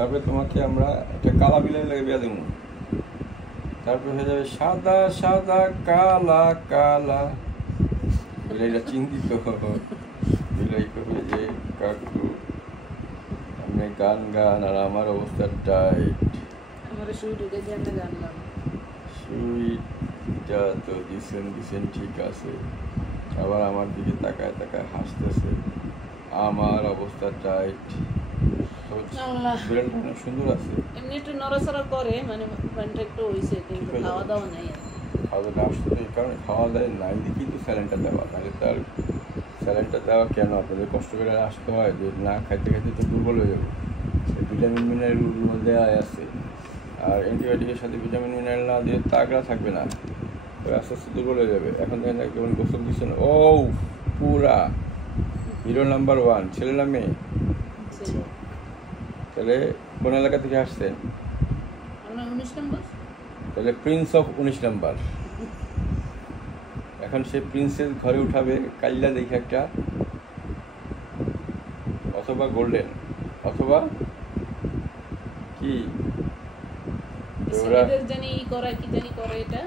তারপরে তোমাকে আমরা একটা কালা বিলাই লাগে বিয়া দেবো, তারপরে হয়ে যাবে সাদা সাদা কালা কালা। বিলাইটা চিন্তিত, বিলাই কবে যে কাকু আপনি গান গান আর আমার অবস্থা টাইট। সুইটটা তো দিছেন ঠিক আছে, আবার আমার দিকে তাকায় তাকায় হাসতেছে, আমার অবস্থা টাইট। বিড়ালটা অনেক সুন্দর আছে, এমনি একটু নড়াচড়া করে, মানে প্যান্টটা একটু হইছে, কিন্তু খাওয়া দাওয়া নাই। খাওয়া দাওয়া আসতে এই কারণে খাওয়া দাওয়া নাই দেখি তো স্যালাইনটা দেওয়া, নাহলে তার স্যালাইনটা দেওয়া কেন আপনাদের কষ্ট করে আসতে হয়, যে না খাইতে খাইতে তো দুর্বল হয়ে যাবে। ভিটামিন মিনারেলগুলো দেওয়া আছে, আর অ্যান্টিবায়োটিকের সাথে ভিটামিন মিনারেল না দিয়ে তাগড়া থাকবে না, আস্তে আস্তে দুর্বল হয়ে যাবে। এখন দেখেন কেমন গোসল দিচ্ছেন, ও পুরা হিরো নাম্বার 1। ছেলে না মেয়ে? তাহলে কোন এলাকা থেকে আসছেন? তাহলে প্রিন্স অফ 19 নাম্বার। এখন সে প্রিন্সেস ঘরে উঠাবে কাইল্লা দেখে একটা, অথবা গোল্ডেন, অথবা কি জানি করে, কি জানি করে এটা।